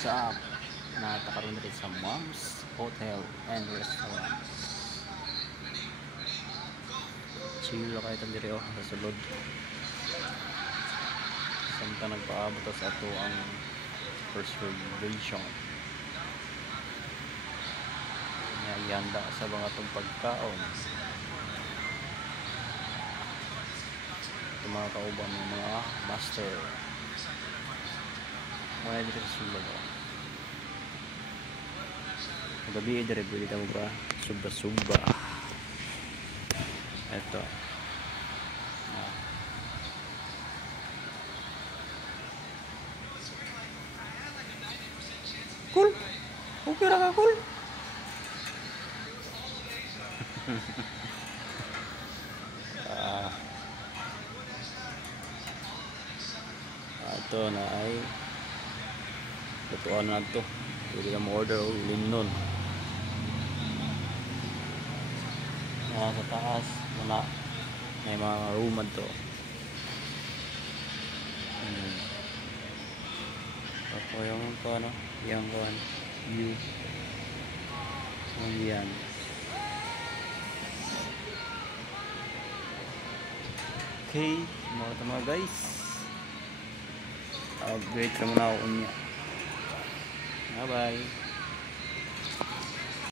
What's up? Natakaroon rin sa Mom's Hotel and Restaurant. Chill kayo tandiri sa sulod. Samta nagpaabot sa ato ang first reservation. Ihanda sa mga itong pagkaon. Ito mga kauban ng mga master. Mga dito sa sulod. Gabi dire pwede mo ba suba-suba. Ito. Cool. Okay ra ka cool. Ito na ay lutuan na ito. Pwede ka mo-order o limnon. Sa taas wala may mga room to. Ako yung ano, yung view. Yan. Okay, mga guys. Upgrade na muna ako niya. Bye bye.